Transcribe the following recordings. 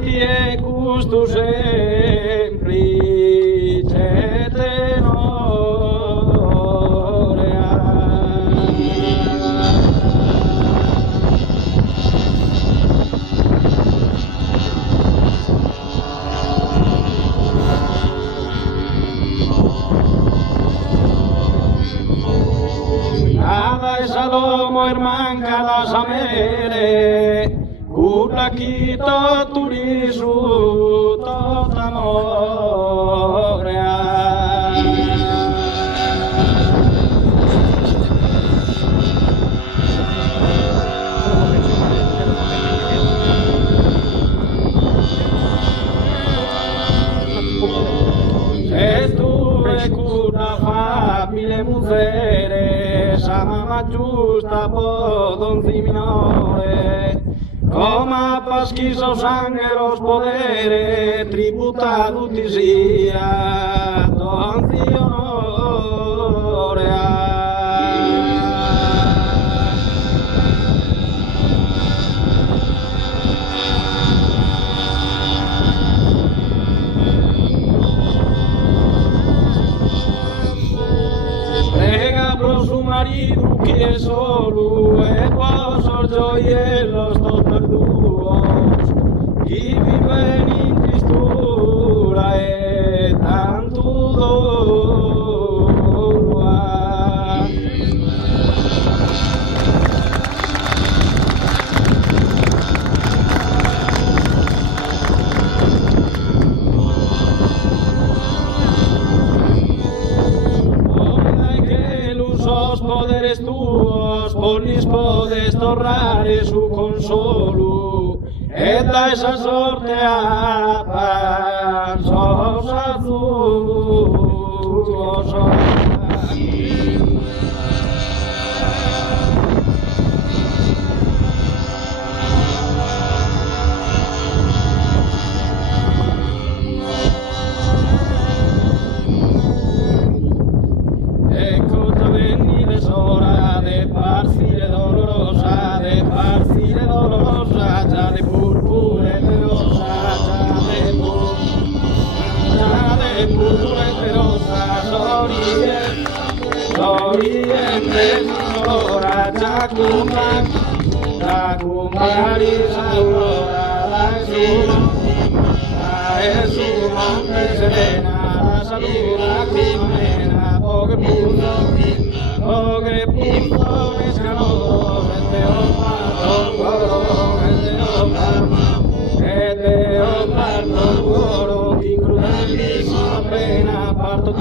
ti è gusto semplice tenore. Nada es Salomo, hermano, cada samere. Cura quito turisu totamorea. Estuve con una famiglia mujeres, a mamma giusta po donzi minore. Come pasquisa os ángelos poderes, tributado ti sia, donzi onore. Prega pro su marido que es solo, e può sorgioie los dos perduos, y viven in tristura e tanto dolor. Los poderes tuos, ponis podes torrare su consolo, e da esa sorte a panzos azulosos. Ya de púrpura rosa, ya de púrpura rosa, sorriente, sonora, Jacumari, Aurora, es su nombre serena, la salud, la crimena, poche punto, escalón, parto tu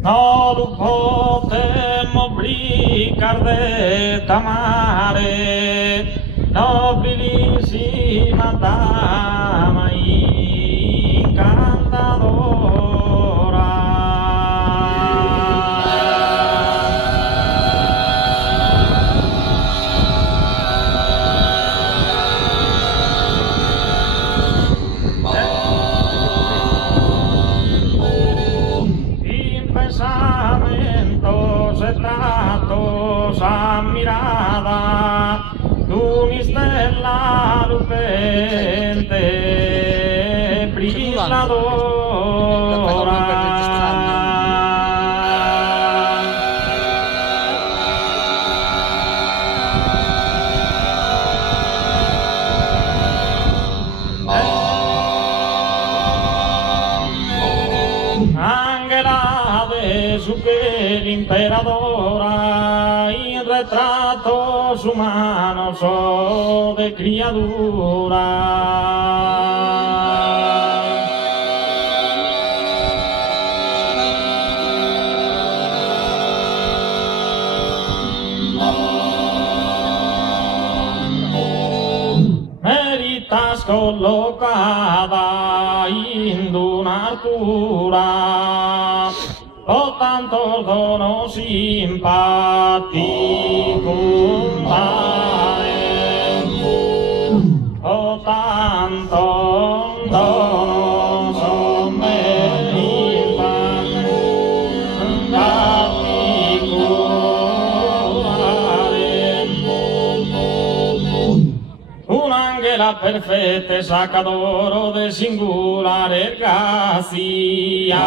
No lo potemo obligar de tamare, nobilísima dama y encantadora. Pensamientos estratos admirada, tu mi stella lucente, Ángela de su piel imperadora y retratos humanos o de criatura. collocada in un'altura, o tanto dono simpaticum o tanto dono un'angela perfetta sacca d'oro de singolare grazia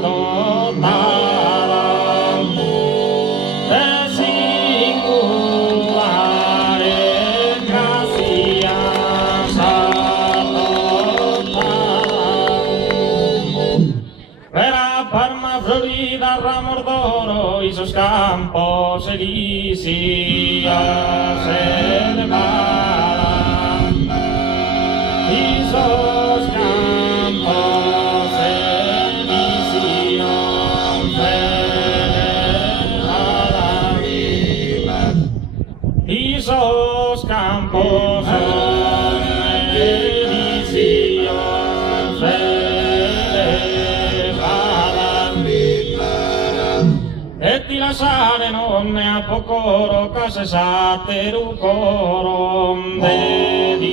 dotata de singolare grazia vera Parma florida ramor d'oro y sus campos elíseos elevados y sus campos elíseos elevados y sus campos lasciare non ne ha poco che se sateru coro dedicata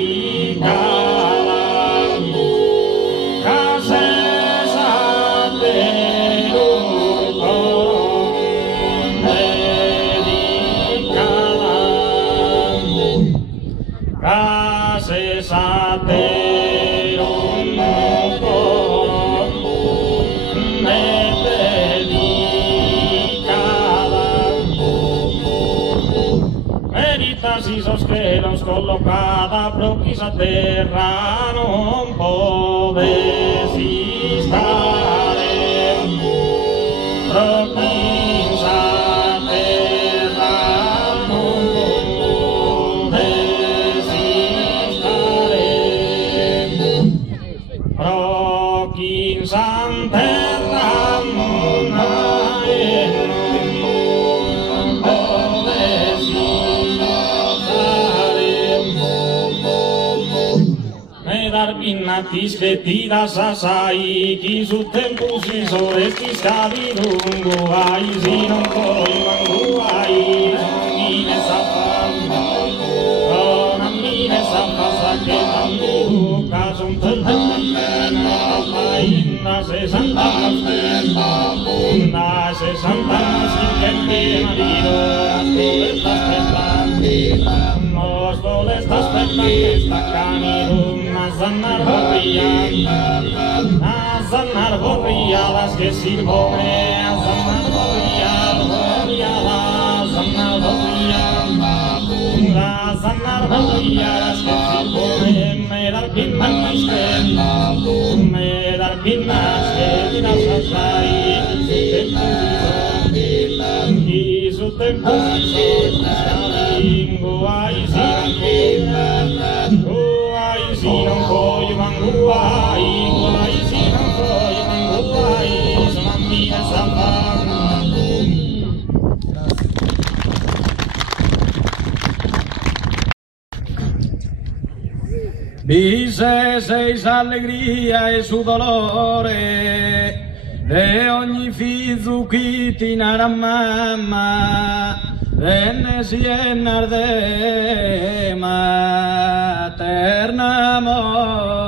che se sateru coro dedicata che se sateru si sos que los colocada proquis a terra non podes stare proquis a terra non podes stare proquis a terra non Darbinnattis vestidas assai, chi su tempus isorestis cavidunguai, si non coi manguai, mine s'affanno, con mine s'affassa che tambuca, son tentennina, inna sessanta che te marido, estás pensando, nos estás pensando que está canidum, Zannar borriadas que sirvone, zannar borriadas que sirvone, me dar pinnas que dirás asai, y su tempo si non voglio manguai, si non voglio manguai, sono mia salvata. Dice seis allegria e su dolore, de ogni figlio chi ti narà mamma, venne si e nardema, eterna amore.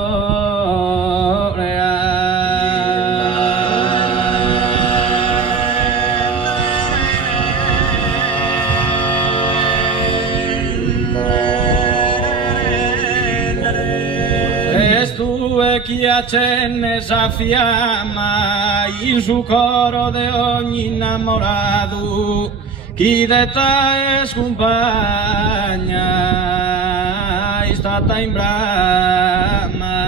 E chi accende sa fiamma in su coro de ogni innamorato, chi detta è scompagna è stata in brama.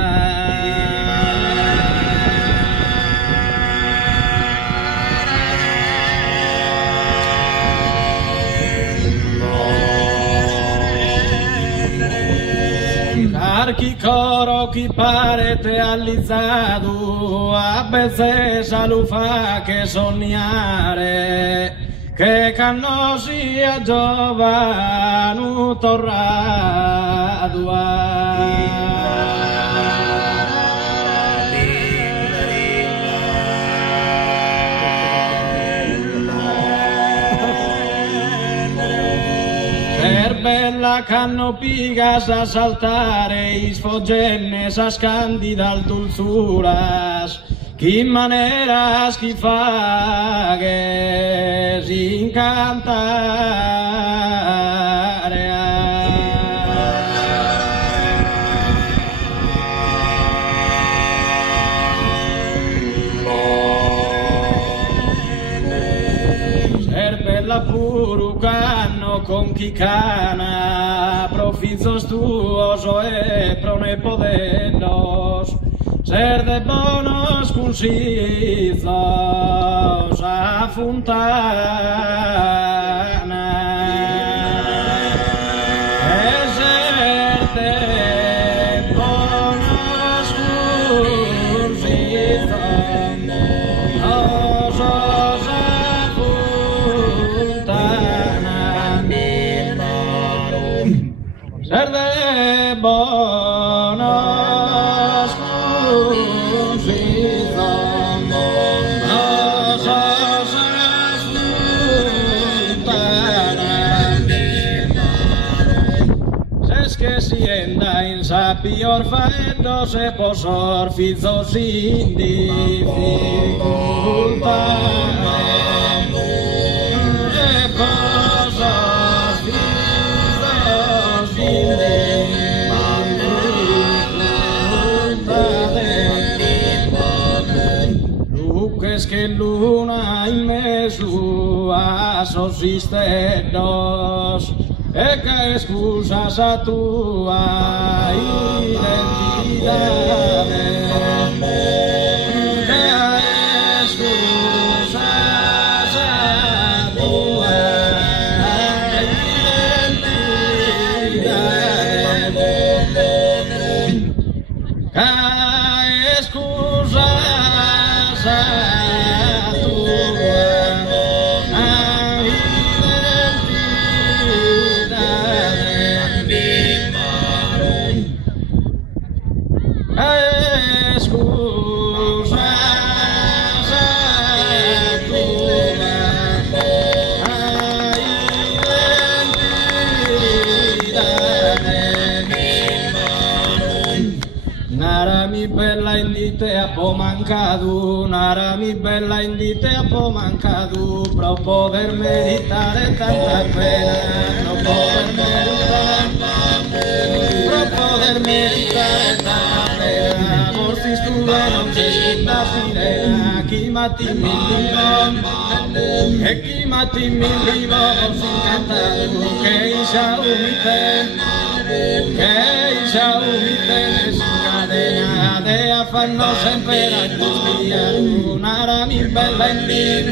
Chi coro chi pare tealizzato a veces lo fa che sognare che canno sia giovane tornato la canno pigas a saltare y sfoggen esas cándidas dulzuras, quin maneras qui fagues incantare. La purucano con quicana, profizos tuos o prone poderos, ser de bonos cunsizos a funtana. Ser de bonos cunsizos ser de bonos es que sienda in sapior faendo se posor fizo sin dificultad. Es que luna y mesu a sosisteros e que excusas a tua identidad, excusas a tua identidad, excusas a Nara mi bella indite a po mancadu, nara mi bella indite a po mancadu, pro poder meditare tanta pena, pro poder meditare tanta pena, forse non se scuda sirena, chi matti mi vivo, e chi matti mi vivo, forse incantado, che isha umite desencadena de afano sempre la giustizia, nara mi bella indite,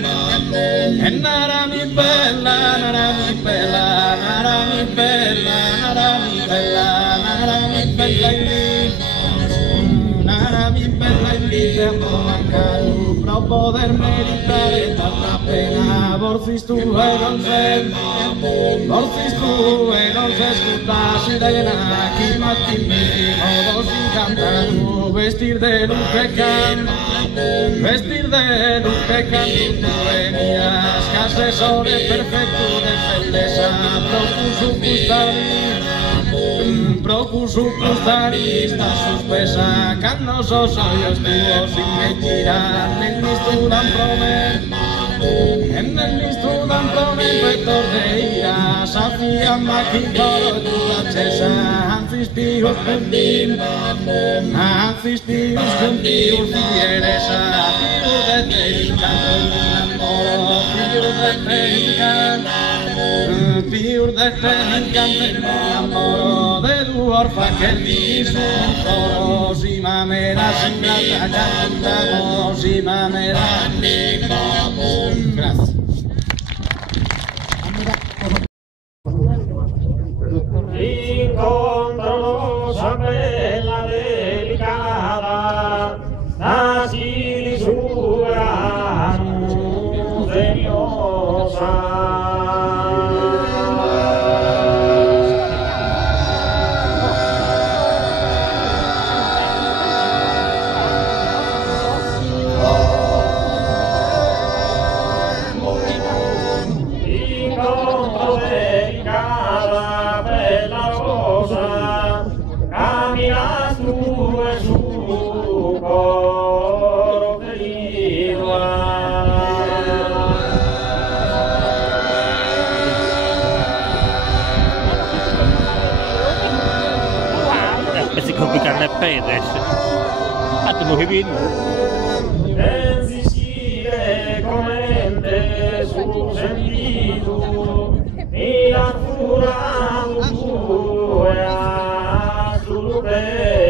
nara mi bella, nara mi bella, nara mi bella, nara mi bella, nara mi bella indite, nara mi bella indite a mancado, pro poder meditare tanta pena, vorcis tu e non se scuda sirena, chi matti mi vos incantado, vestir de luz pecan, tu venias, que asesore perfecto de belleza, procusu custarista suspesa, cannosos hoyos tuos sin me tiran, en mis turan promen, en el mistudan promen vector de ira, safia maquintoro tu lachesa, anfistius contius fieresa, piu de te encanto, piur de te encanto, amor de tu orfa que dice toros y mameras en plata cantamos y mameras. Gracias. Incontrosa bella delicada, así di su gran geniosa. Bella carne Perez. Fatelo che vieni. Esistere comente su sentito e la cura tua assolutamente.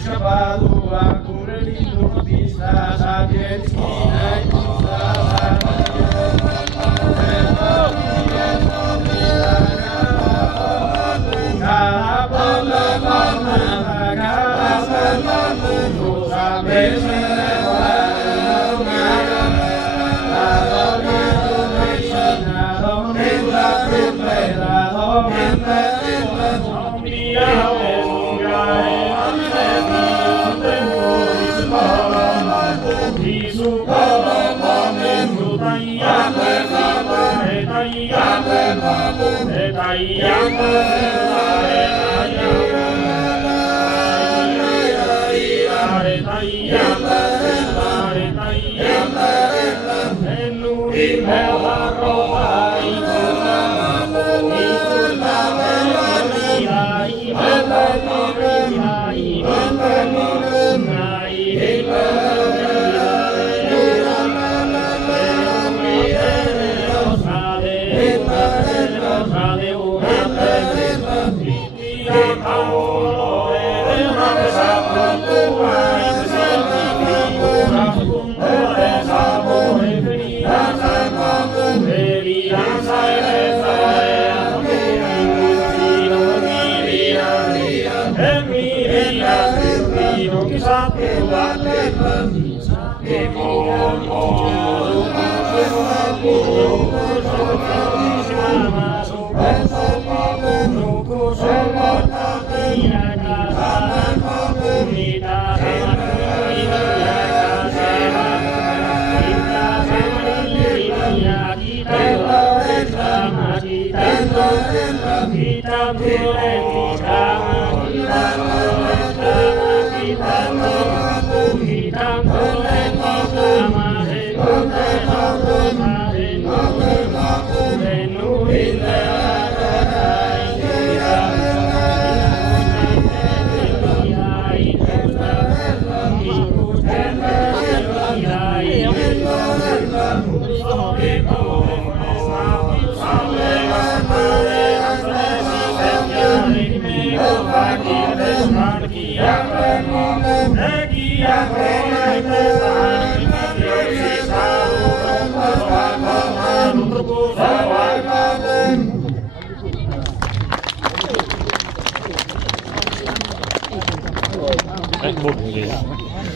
Scappato a correre l'intorno di sta sapientina e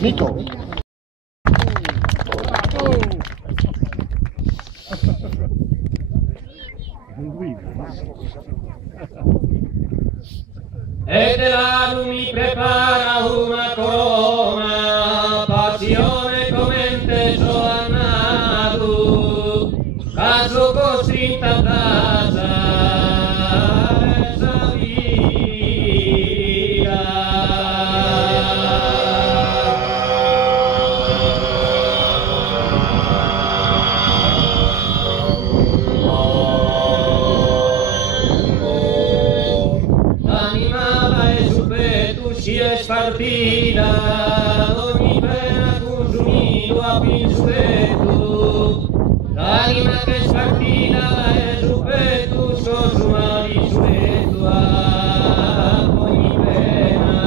Nico. E dell'anno mi prepara una corona, passione come sono andato, caso costrinta a casa, resta via. Si è spartita, ogni pena consumido a pinzueto, l'anima che è spartita è su petto, so su una pinzueto a ogni pena.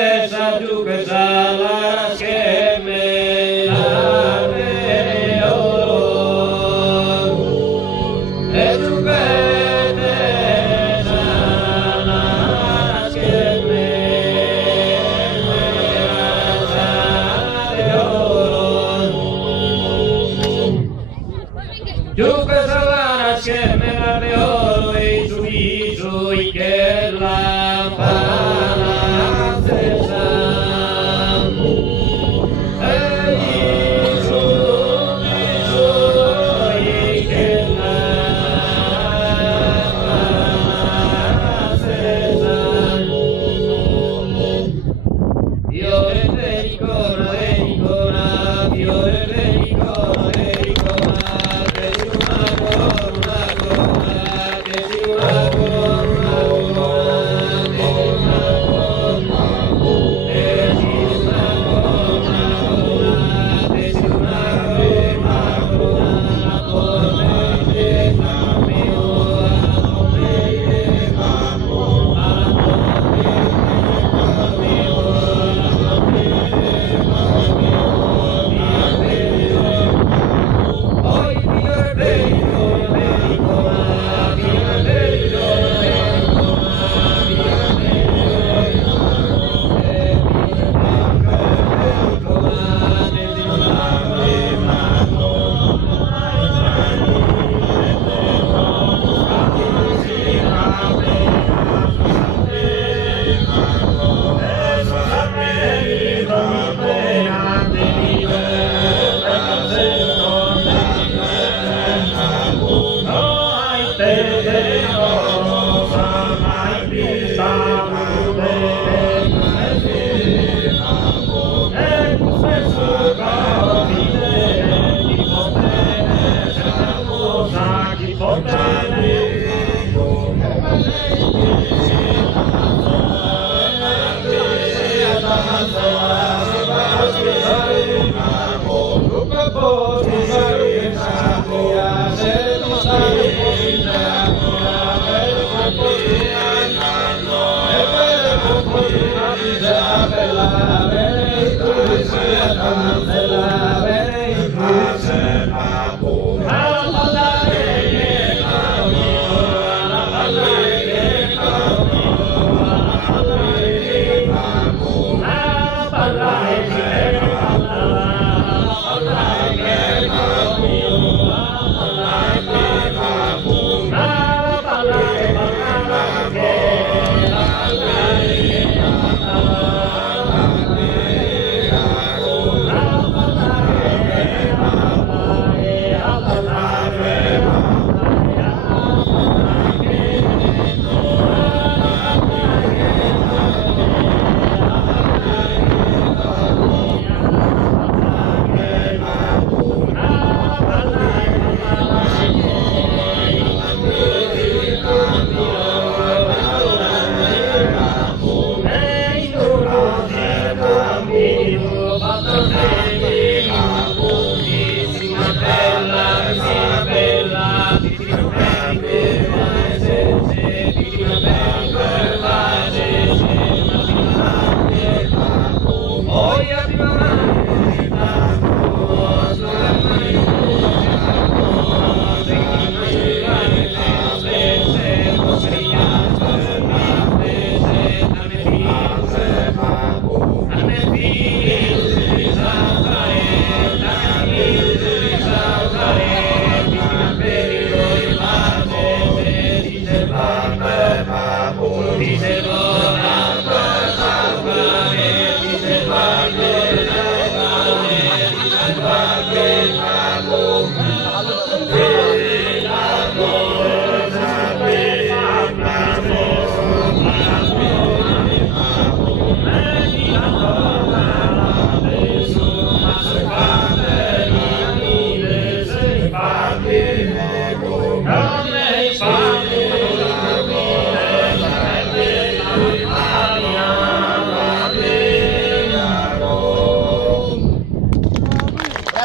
stessa giù che la schiemme la bene oro e giù che la schiemme la oro giù che la schiemme la oro e giù che la pana stessa e giù che la pana stessa io Ericona io Ericona che si una corona che si una corona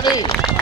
Bravi!